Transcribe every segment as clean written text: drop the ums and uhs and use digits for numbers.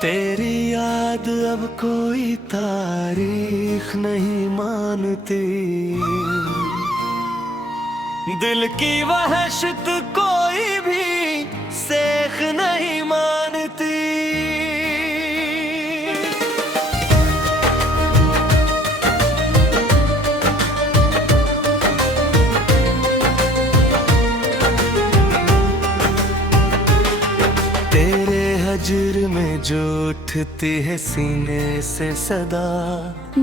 तेरी याद अब कोई तारीख नहीं मानती, दिल की वहशत कोई भी सेख नहीं मानती। तेरे हजर में जो उठती है सीने से सदा,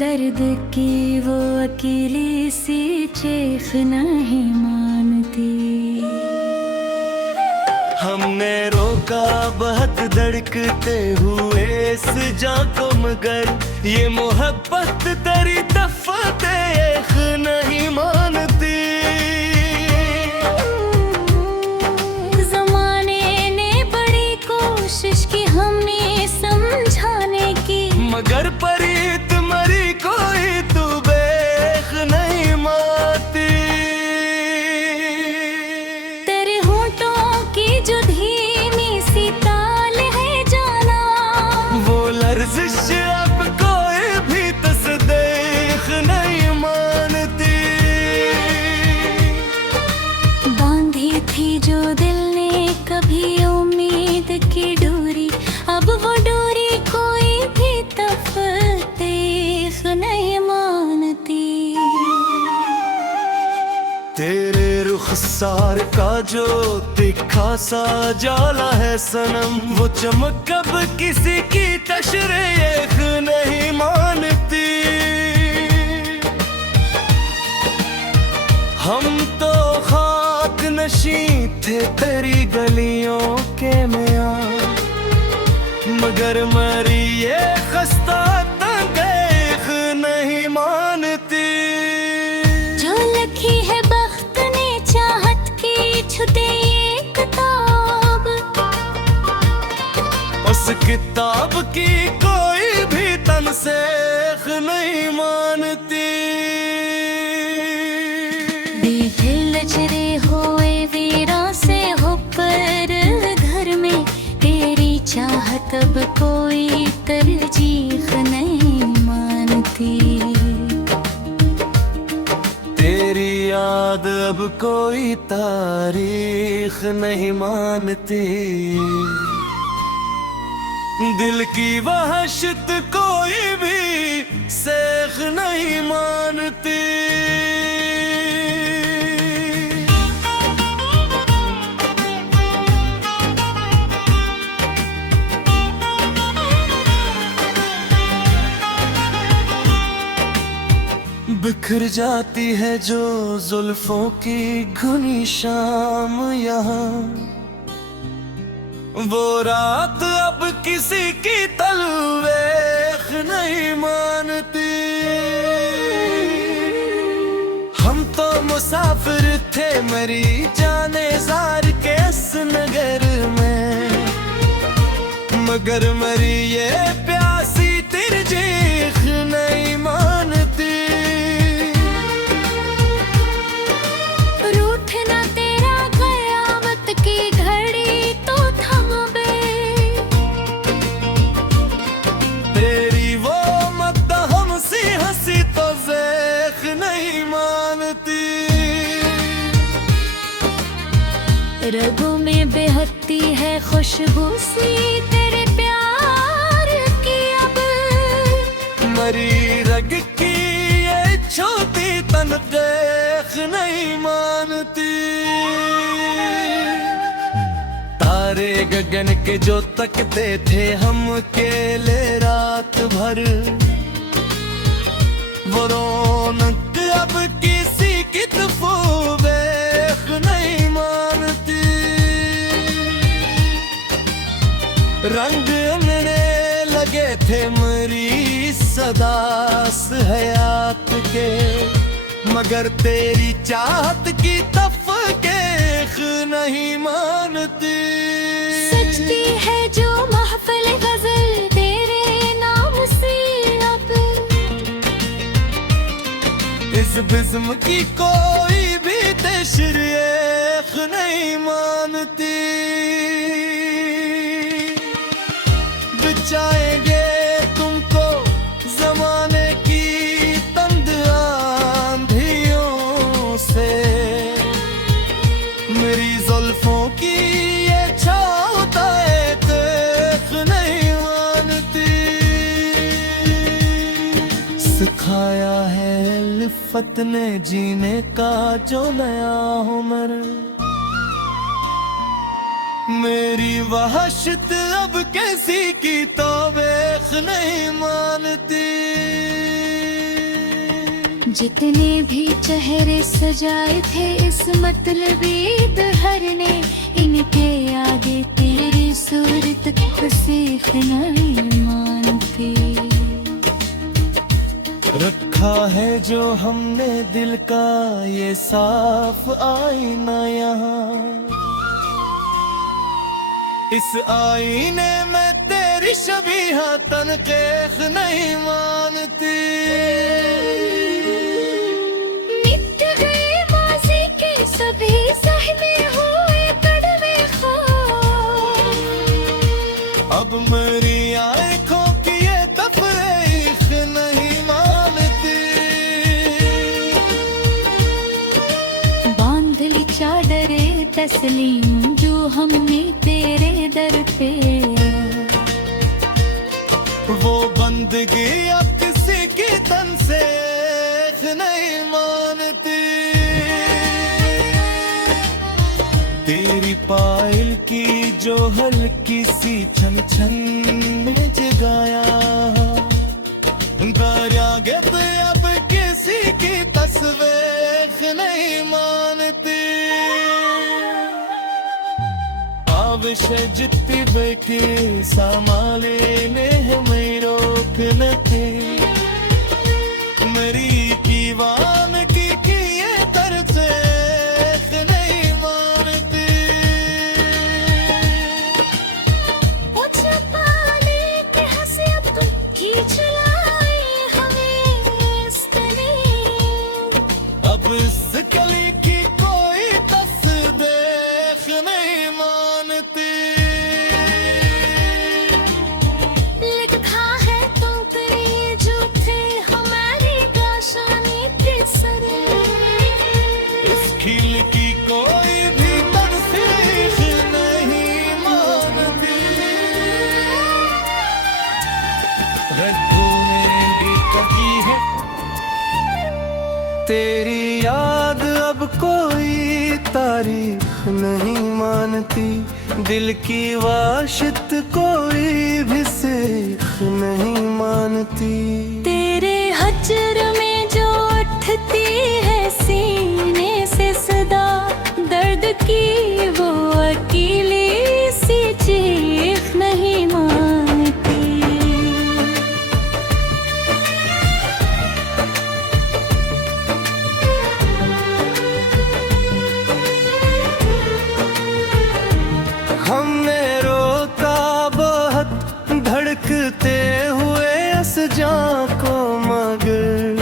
दर्द की वो अकेली सी चीख नहीं मानती। हमने रोका बहुत धड़कते हुए इस जान को, मगर ये मोहब्बत तेरी तफतेख नहीं मानती। जमाने ने बड़ी कोशिश की हमने समझाने की, मगर परीत मरी कोई तू बेख नहीं मानती। तेरे होठों की जो धीमी सी ताल है जाना, वो लर्जिश अब कोई भी तस्दीक नहीं मानती। बांधी थी जो दिल ने कभी उम्मीद की डोरी, अब वो डोरी कोई भी तफतीश नहीं मानती। तेरे रुखसार का जो तिखा सा जाला है सनम, वो चमक अब किसी की तशरीह नहीं मानती। हम तो खाक नशी थे तेरी गलियों के मियां, मगर मरी ये खस्ता तंगेख नहीं मानती। जो लिखी है बख्त ने चाहत की छुटे ये किताब, उस किताब की कोई भी तनसेख नहीं मानती। देखे लचरे हुए वीरा से हो पर घर में, तेरी चाहत अब कोई तरजीह नहीं मानती। तेरी याद अब कोई तारीख नहीं मानती, दिल की वहशत कोई भी सेख नहीं मानती। बिखर जाती है जो जुल्फों की घुनी शाम यहाँ, वो रात अब किसी की तलवेख नहीं मानती। हम तो मुसाफिर थे मरी जाने जार के इस नगर में, मगर मरी ये प्यासी तिरजीख नहीं मानती। रूठना तेरा कयामत की घड़ी तो थामे, तेरी वो मद्दहम सी हंसी तो ज़ेख नहीं मानती। रगों में बेहती है खुशबू सी तेरे प्यार की, अब मरी रग की ये छोटी तनखेख नहीं मानती। तारे गगन के जो तकते थे हम अकेले रात भर, वो रौनक अब किसी की तफूबेख नहीं मानती। रंग उड़ने लगे थे मरी सदास हयात के, मगर तेरी चाहत की तफकेख नहीं मानती। सजती है जो महफिल गजल तेरे नाम से, अब इस बिज़्म की कोई भी तशरीह नहीं मानती। बचाएंगे तुमको जमाने की तंग आंधियों से। मेरी जुल्फों की ये छाँव देख नहीं मानती। सिखाया है लिफत ने जीने का जो नया हुनर। मेरी वहशत अब किसी की तौबीख नहीं मानती। जितने भी चेहरे सजाए थे इस मतलबी दुल्हर ने, इनके आगे तेरी सूरत सीख नहीं मानती। रखा है जो हमने दिल का ये साफ आईना यहाँ। इस आईने में तेरी शबीहा तनकीह नहीं मानती। मिट गए माज़ी के सभी सहमे हुए कड़वे ख्वाब। अब मेरी आँखों की ये तफरीक नहीं मानती। बांध ली चादरे तस्लीम जो हमने तेरे दर पे। वो बंदगी अब किसी की तन से नहीं मानती। तेरी पायल की जो हल्की सी छन छन में जगाया, आगे तो अब किसी की तस्वीर नहीं मानती। आविश जितनी बेकी सामाले ने हमें रोक न थे। मेरी कीवान की ये तरफ से नहीं मानती। पाले के हंसे तुम खींच लाई हमें इस करीब। अब इस कली की कोई तस्दीक नहीं मानती। लिखा है तुम पे जो थे हमारी गाशानी के सर। इस खिल की कोई भी तस्दीक नहीं मानती। रद्दों में भी कभी है तेरी याद अब कोई तारीख नहीं मानती। दिल की वाशित कोई भी सीख नहीं मानती। तेरे हजर में जो उठती है सीने से सदा, दर्द की वो अकेली सी चीख नहीं मानती। हमने रोका बहुत धड़कते हुए असजां को, मगर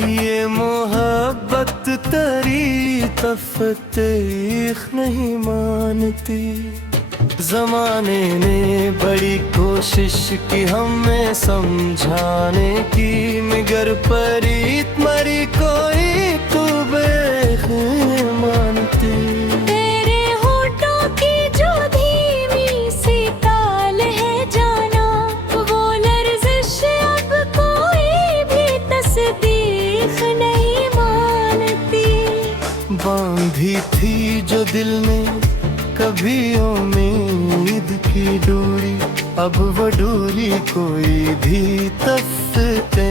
ये मोहब्बत तेरी तफ्तीख नहीं मानती। जमाने ने बड़ी कोशिश की हमें समझाने की, मगर परीत मरी कोई तू बेख मानती। तेरे होठों की जो धीमी सी ताल है जाना, वो लर्जिश अब कोई भी तस्दीक नहीं मानती। बांधी थी जो दिल में कभी उम्मीद की डोरी, अब वो डोरी कोई भी तख्ते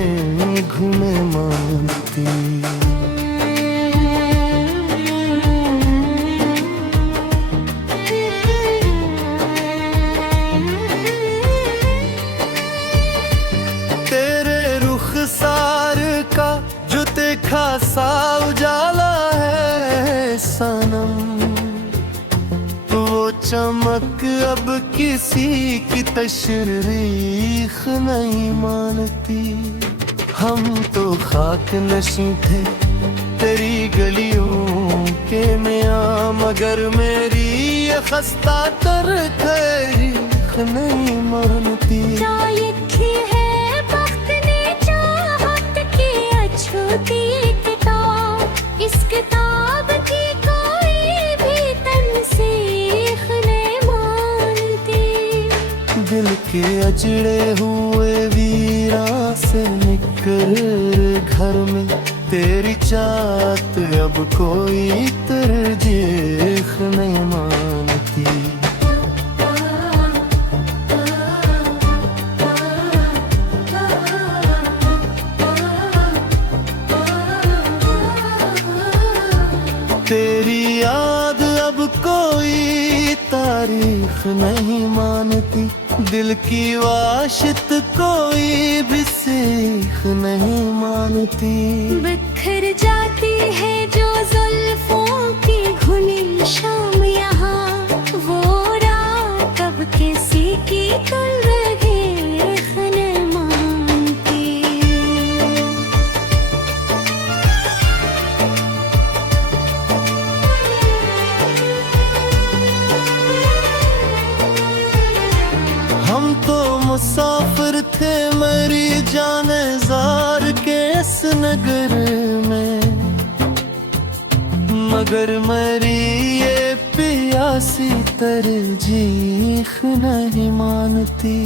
घूमे मानती। तेरे रुखसार का जो देखा सा उजाला है सनम, वो चमक अब किसी की तशरीख नहीं मानती। हम तो खाक नशी थे तेरी गलियों के मियाँ, मगर मेरी ये खस्ता तर खैरी नहीं मानती। क्या लिखी है वक्त ने चाहत की अछूती किताब, इस किताब की कोई भी तनसीख नहीं मानती। दिल के अजड़े हुए वीरा से निकल घर में तेरी चाहत अब कोई तरजीह नहीं मानती। तेरी याद अब कोई तारीफ नहीं मानती। दिल की वाशित कोई भी सीख नहीं मानती। बिखर जाती है जो जुल्फों की घुनी शाम यहाँ, वो रात अब किसी की तरजीह नहीं मानती। हम तो मुसाफिर थे मरी जाने जार के इस नगर में, मगर मरी ये प्यासी तरजीह नहीं मानती।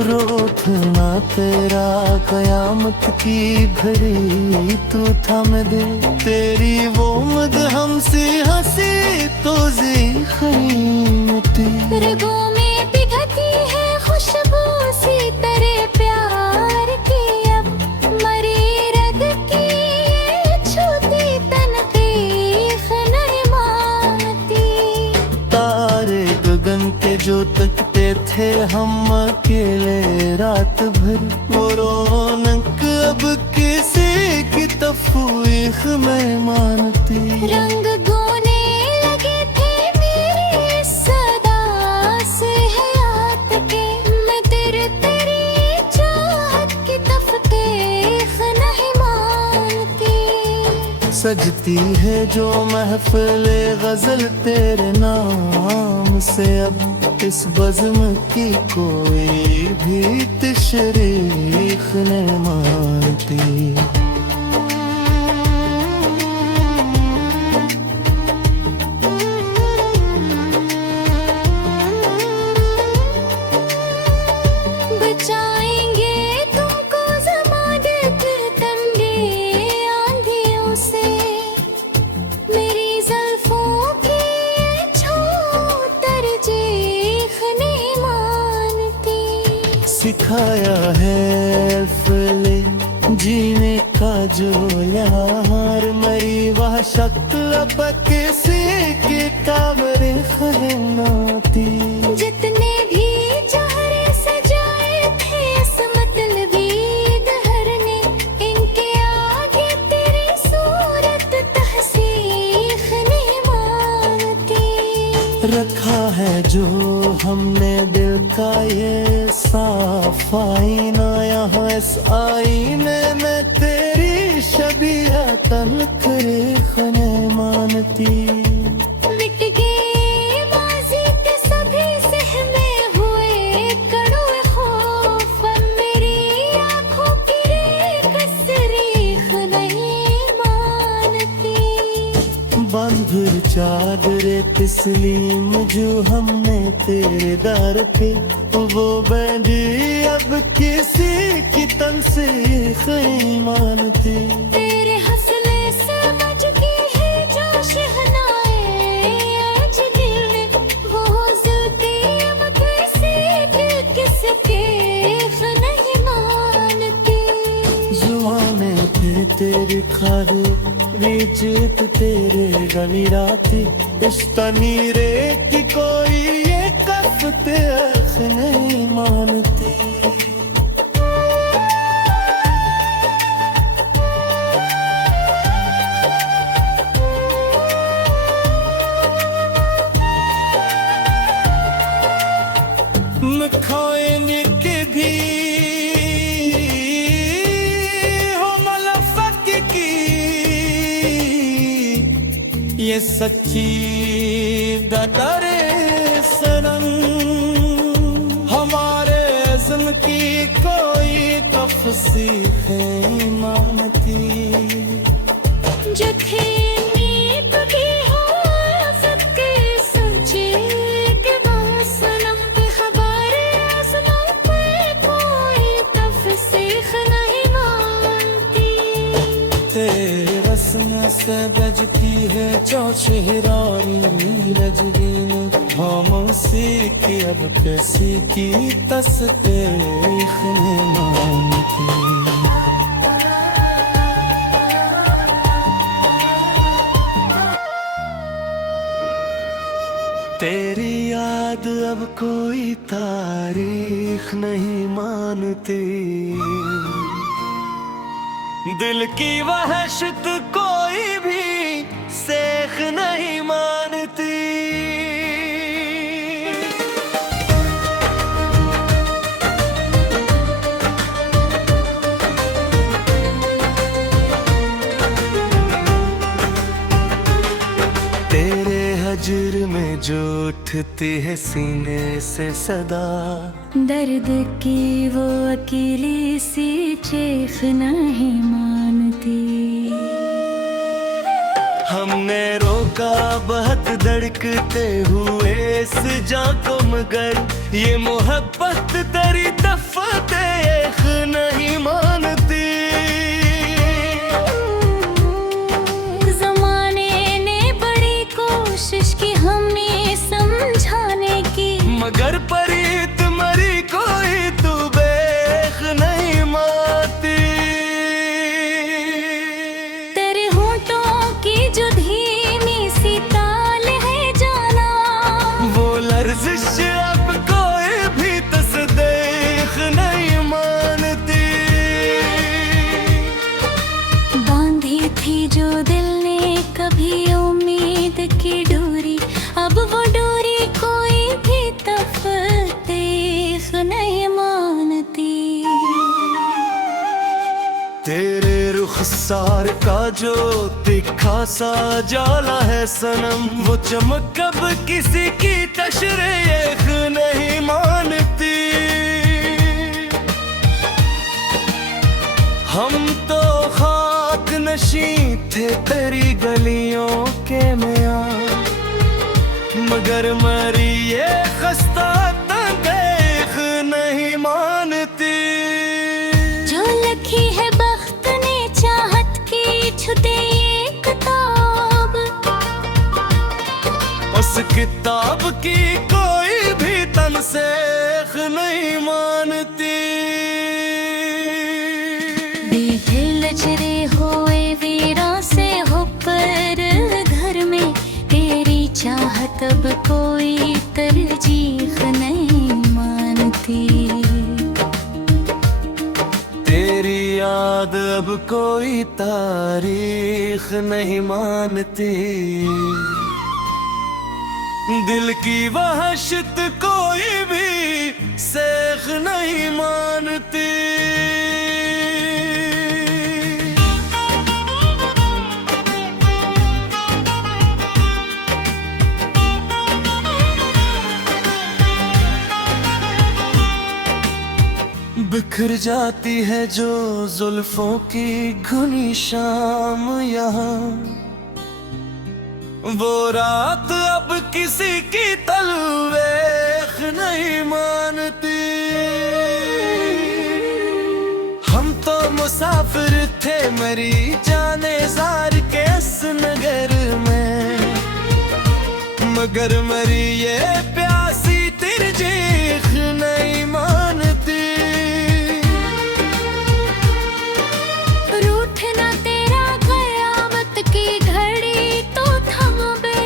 रोकना तेरा कयामत की घड़ी तू थम दे, तेरी वो मद हमसे हंसी तो ज़ीख़्ती। रगों में पिघलती है खुशबू सी तेरे प्यार की, अब मरी रग की ये छूती तनकीफ नहीं मानती। तारे गगन के जो तकते थे हम अकेले रात भर, वो रौनक अब किसी की तफ़वीह नहीं मानती। रंग गोने लगे थे मेरी सदा से हयात के, मैं तेरी चाहत की तफ़तीह नहीं मानती। सजती है जो महफिले गजल तेरे नाम से, अब इस बज़्म की कोई भी तशरीह नहीं मानती। बचाएंगे तुमको ज़मानत ठंडी आंधियों से, मेरी ज़ुल्फ़ों की छू तरजीह नहीं मानती। सिखाया है फले जीने का जो यार, मरी वह शक्ल अब किसी की काबरे खनाती। जितने भी चेहरे सजाए थे इस मतलबी दहर ने, इनके आगे तेरी सूरत तहसीख नहीं मानती। रखा है जो हमने दिल का ये साफ आईना, यहाँ इस आईने में तेरी शबीहा तल्ख रेख नहीं मानती। मिट गए माज़ी के सभी सहमे हुए कड़वे खौफ, अब मेरी आँखों की कसरीख नहीं मानती। बांधर चादरे तस्लीम जो हमने तेरे दर पे, वो बैंडी अब किसी की तनसीख नहीं मानती। तेरे हौसले समझ की है जो शहनाए आज दिल में, वो ज़ुल्फ़ी अब किसी किसके नहीं मानती। जुआने थे तेरी खारू रिजत तेरे गली राती, इस तनीरे की कोई ये कफ़ते नहीं मानती। खोए के भी हो मलफ़त की ये सच्ची दरे सनम, है मानती। जो थे नीत की हो सबके सोचे के सनम पे खबर सनम पे कोई तफसीख नहीं मानती। तेरे रस्म से बजती है चौचहरानी रजनीन, खामोशी की अब कैसी की तस्दीक नहीं मानती। तेरी याद अब कोई तारीख नहीं मानती। दिल की वहशत कोई भी सेख नहीं मानती। तेरे हजर में जो उठती है सीने से सदा, दर्द की वो अकेली सी चीख नहीं मानती। हमने रोका बहुत धड़कते हुए इस जान को, मगर ये मोहब्बत तेरी तफतेख नहीं मानती। जमाने ने बड़ी कोशिश की हमें समझाने की, मगर परीत मरी कोई तू बेख नहीं मानती। तेरे होठों की जो धीमी सी ताल है जाना, वो लर्जिश अब कोई भी तस्दीक नहीं मानती। बांधी थी जो दिल ने कभी उम्मीद की डोरी, अब वो डोरी कोई भी तफतीख नहीं मानती। तेरे रुखसार का जो तिखा सा जाला है सनम, वो चमक अब किसी की तशरीह नहीं मानती। हम तो खाक नशी थे तेरी गलियों के मियां, मगर मरी ये खस्ता देख नहीं मानती। जो लिखी है बख्त ने चाहत की छुते ये किताब, उस किताब की कोई भी तनसेख नहीं मानती। बेटे लचरे हुए वीरा से हो पर घर में, तेरी चाहत अब कोई तरजीह नहीं मानती। तेरी याद अब कोई तारीख नहीं मानती। दिल की वहशत कोई भी सेख नहीं मानती। बिखर जाती है जो जुल्फों की घनी शाम यहाँ, वो रात अब किसी की तलवेख नहीं मानती। हम तो मुसाफिर थे मरी जाने जार के इस नगर में, मगर मरी ये प्यासी तिरजीख नहीं मानती। रूठना तेरा कयामत की घड़ी तो थमे,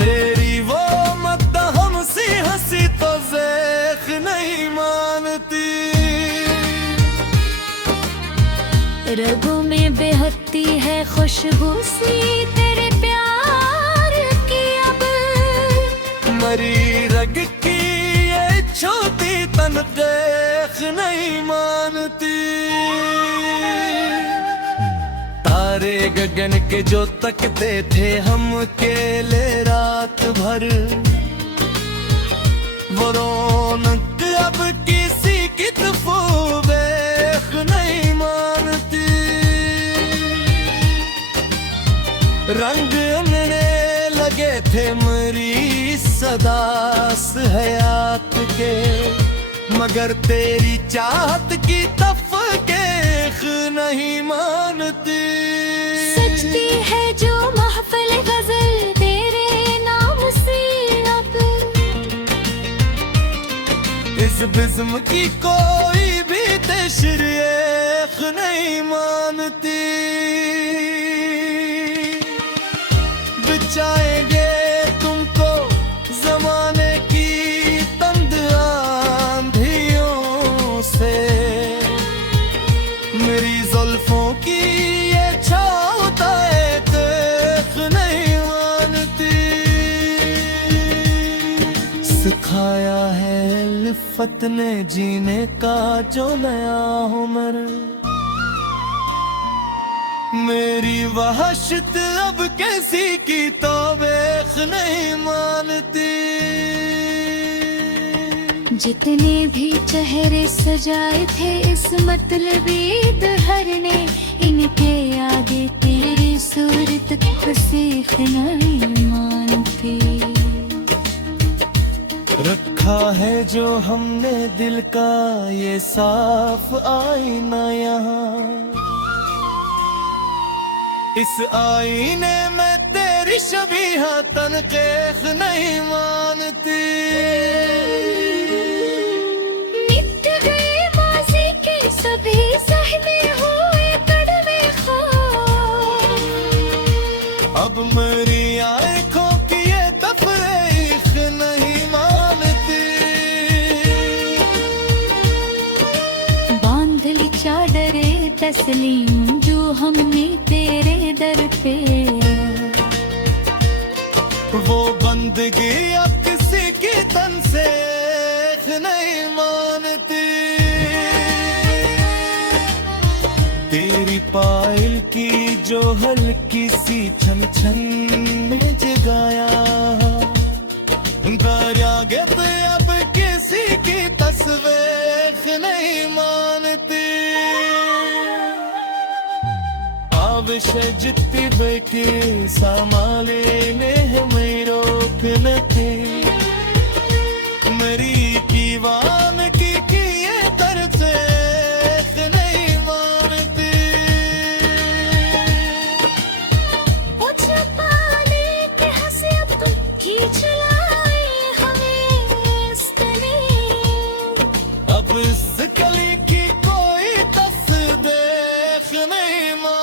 तेरी वो मद्दहम सी हंसी तो ज़ेख नहीं मानती। रगों में बहती है खुशबू सी तेरे प्यार की, अब मरी रग की ये छोटी तन देख नहीं मानती। तारे गगन के जो तकते थे हम अकेले रात भर, वो रौनक अब किसी की अदास हयात के, मगर तेरी चाहत की तफकीक नहीं मानती। सजती है जो महफिल गजल तेरे नाम से अब, इस बिज़्म की कोई भी तशरीह नहीं मानती। बचाएंगे तुमको जमाने की तंग आंधियों से, मेरी जुल्फों की ये छाँव देख नहीं मानती। सिखाया है लिफ़त ने जीने का जो नया हुनर, मेरी वहशत अब कैसी की तौबीख नहीं मानती। जितने भी चेहरे सजाए थे इस मतलबी दुल्हर ने, इनके आगे तेरी सूरत फसीख नहीं मानती। रखा है जो हमने दिल का ये साफ आईना यहाँ, इस आईने में तेरी शबीहा तनकीह नहीं मानती। मिट गए माज़ी के सभी सहमे हुए कड़वे ख्वाब, अब मेरी आँखों की ये तफरीक नहीं मानती। बांध ली चादरे तस्लीम जो हमने तेरे दर पे, वो बंदगी अब किसी की तन से नहीं मानती। तेरी पायल की जो हल्की सी छन छन में जगाया, दरियागे अब किसी की तस्वीर नहीं मानती। आवश्य जितनी बेकी सामाले ने हमें रोक न थे, मेरी दीवान की ये तरफ से नहीं मानती। कुछ पाने के हंसे अब तुम खींच लाए हमें इस करीब, अब इस कली की कोई तस्दीक नहीं मानती।